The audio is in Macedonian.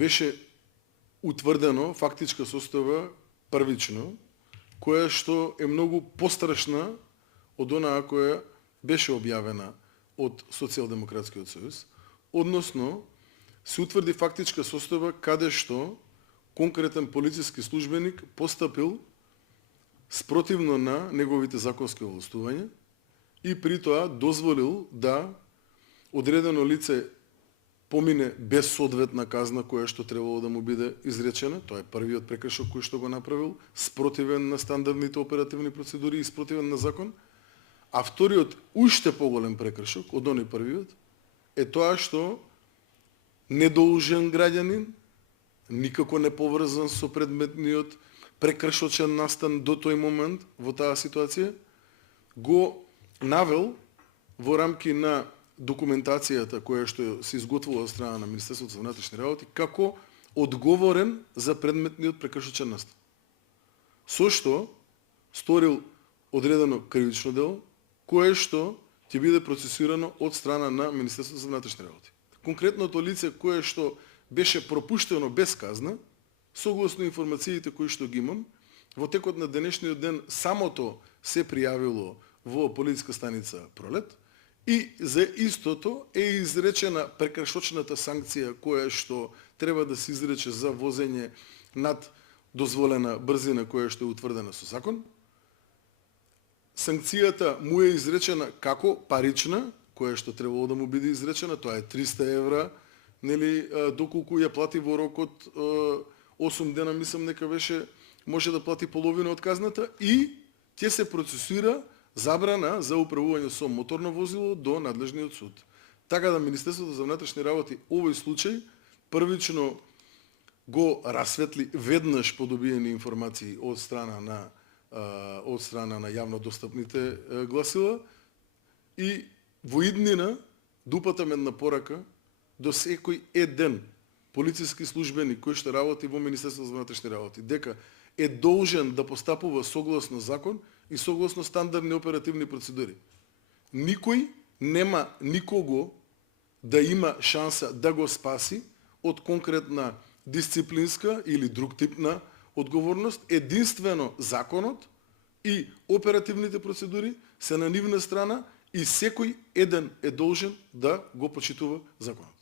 беше утврдено фактичка состојба првично, која што е многу пострашна од онаа која беше објавена од Социјалдемократскиот сојуз, односно се утврди фактичка состојба каде што конкретен полициски службеник постапил спротивно на неговите законски овластувања и при тоа дозволил да одредено лице помине без соодветна казна која што требало да му биде изречена. Тоа е првиот прекршок кој што го направил, спротивен на стандардните оперативни процедури и спротивен на закон. А вториот, уште поголем прекршок од оној првиот, е тоа што недолжен граѓанин, никако не поврзан со предметниот прекршочен настан до тој момент во таа ситуација, го навел во рамки на документацијата која што се изготвила од страна на Министерството за внатрешни работи како одговорен за предметниот прекршочен настан. Со што сторил одредено кривично дело кое што ќе биде процесирано од страна на Министерството за внатрешни работи. Конкретното лице кое што беше пропуштено без казна, согласно информациите кои што ги имам, во текот на денешниот ден самото се пријавило во полициска станица Пролет и за истото е изречена прекршочната санкција која што треба да се изрече за возење над дозволена брзина која што е утврдена со закон. Санкцијата му е изречена како парична, која што требало да му биде изречена, тоа е 300 евра, нели, доколку ја плати во рок од 8 дена, мислам дека беше, може да плати половина од казната и ќе се процесира забрана за управување со моторно возило до надлежниот суд. Така да Министерството за внатрешни работи овој случај првично го расветли веднаш по добиени информации од страна на јавно достапните гласила и во иднина дупатам една порака до секој еден полициски службеник кој што работи во Министерството за внатрешни работи, дека е должен да постапува согласно закон и согласно стандардни оперативни процедури. Никој нема никого да има шанса да го спаси од конкретна дисциплинска или друг тип на одговорност. Единствено законот и оперативните процедури се на нивна страна и секој еден е должен да го почитува законот.